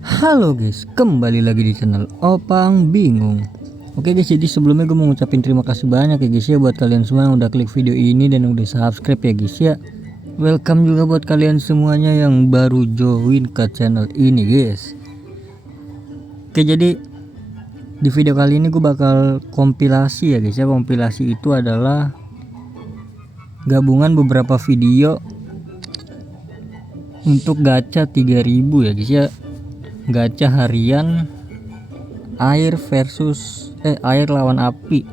Halo guys, kembali lagi di channel Opang Bingung. Oke guys, jadi sebelumnya gue mau ngucapin terima kasih banyak ya guys ya buat kalian semua yang udah klik video ini dan udah subscribe ya guys ya. Welcome juga buat kalian semuanya yang baru join ke channel ini guys. Oke, jadi di video kali ini gue bakal kompilasi ya guys ya. Kompilasi itu adalah gabungan beberapa video untuk gacha 3000 ya guys ya. Gacha harian air versus air lawan api.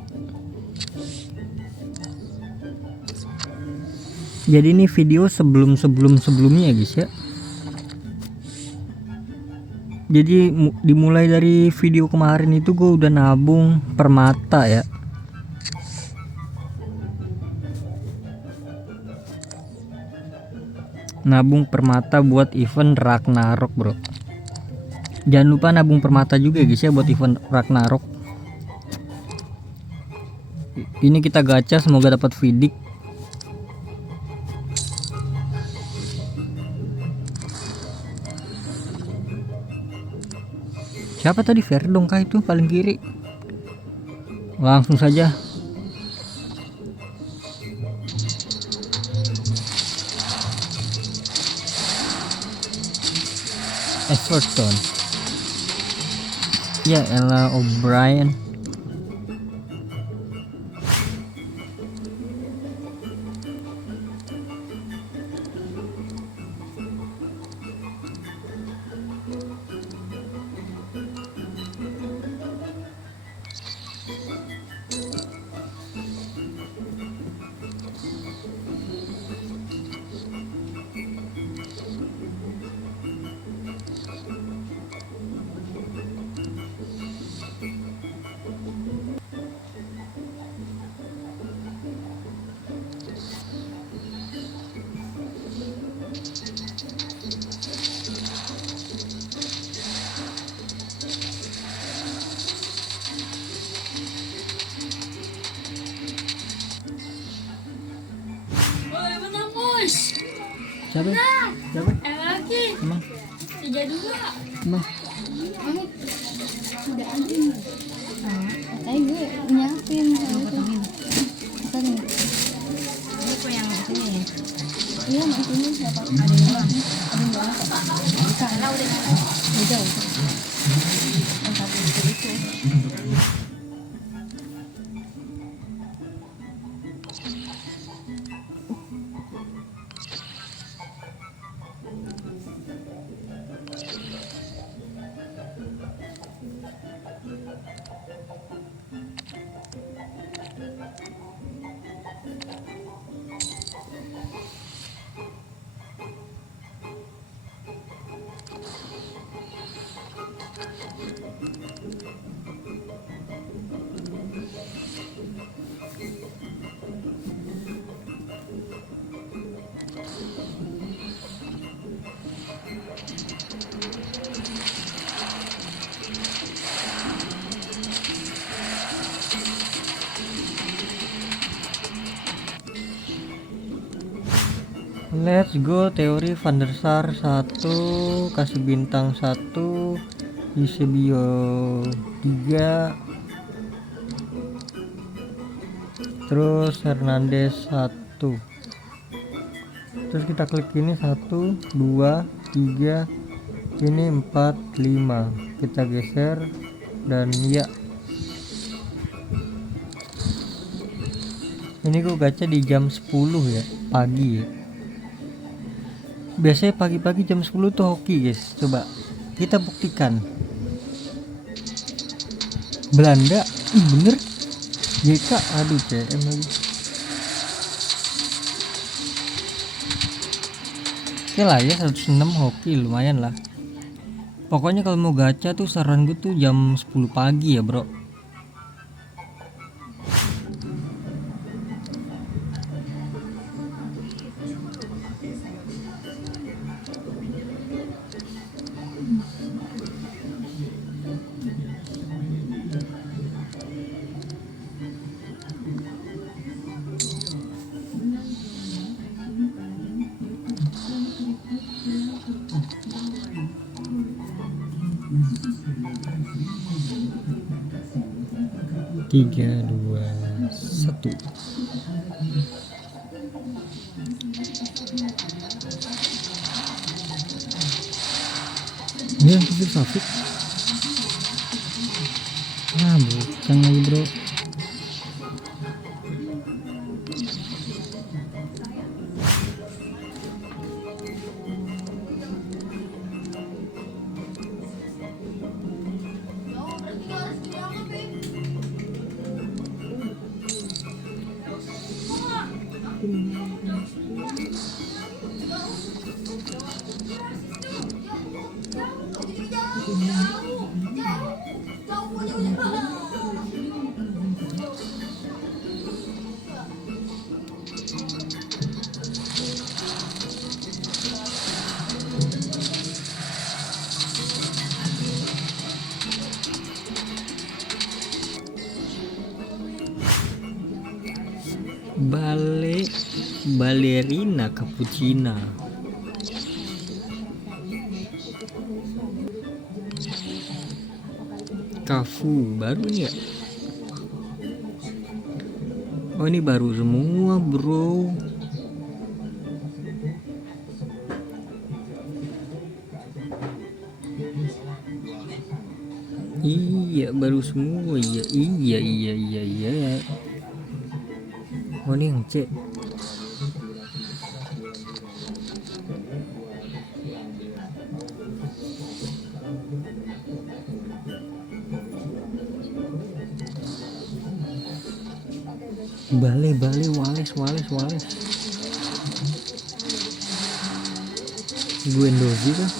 Jadi ini video sebelumnya guys ya. Jadi dimulai dari video kemarin itu gue udah nabung permata ya. Nabung permata buat event Ragnarok bro. Jangan lupa nabung permata juga guys ya buat event Ragnarok. Ini kita gacha, semoga dapat Vidic. Siapa tadi? Verdong kah itu paling kiri? Langsung saja. Everton. Ya Ella O'Brien. Siapa? Siapa? Lagi. Emang? 32. Emang? Udah anjing. Katanya gue nyiapin. Katanya. Ini kok yang sini ya? Iya, maksudnya siapa? Ada yang mana? Ada yang bawa. Bukan. Lah udah. Udah jauh. Yang satu itu. Let's go. Teori Van der Sar 1, kasih bintang 1, Eusebio 3, terus Hernandez 1. Terus kita klik ini 1 2 3, ini 4 5, kita geser dan ya, ini gue gacha di jam 10 ya pagi ya. Biasanya pagi-pagi jam 10 tuh hoki guys. Coba kita buktikan. Belanda, bener. JK, aduh CM lagi. Oke lah ya, 106 hoki lumayan lah. Pokoknya kalau mau gacha tuh saran gue tuh jam 10 pagi ya bro. Tiga, dua, satu. Ini yang kecil Safik. Ah, bukan lagi bro. Ballerina cappuccina. Kafu baru nih ya. Oh ini baru semua bro. Iya baru semua. Iya. Oh ini yang C. Bale Wales. Guendouzi kah?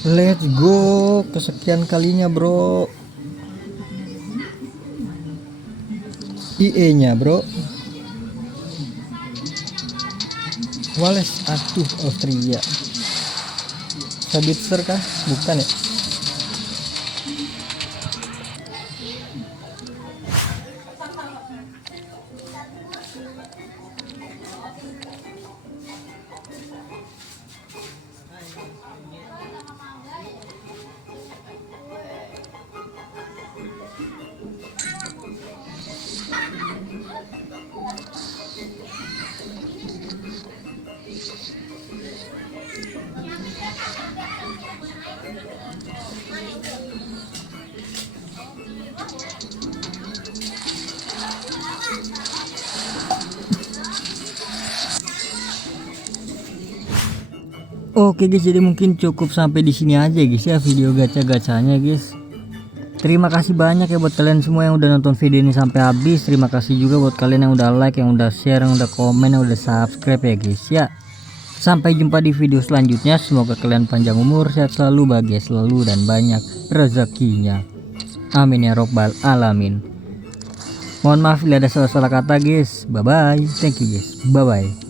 Let's go, kesekian kalinya bro. IE nya bro. Wales atuh Austria. Sabitzer kah? Bukan ya? Oke guys, jadi mungkin cukup sampai di sini aja guys ya video gacha-gachanya guys. Terima kasih banyak ya buat kalian semua yang udah nonton video ini sampai habis. Terima kasih juga buat kalian yang udah like, yang udah share, yang udah komen, yang udah subscribe ya guys ya. Sampai jumpa di video selanjutnya. Semoga kalian panjang umur, sehat selalu, bahagia selalu, dan banyak rezekinya. Amin ya robbal alamin. Mohon maaf bila ada salah-salah kata guys. Bye bye. Thank you guys. Bye bye.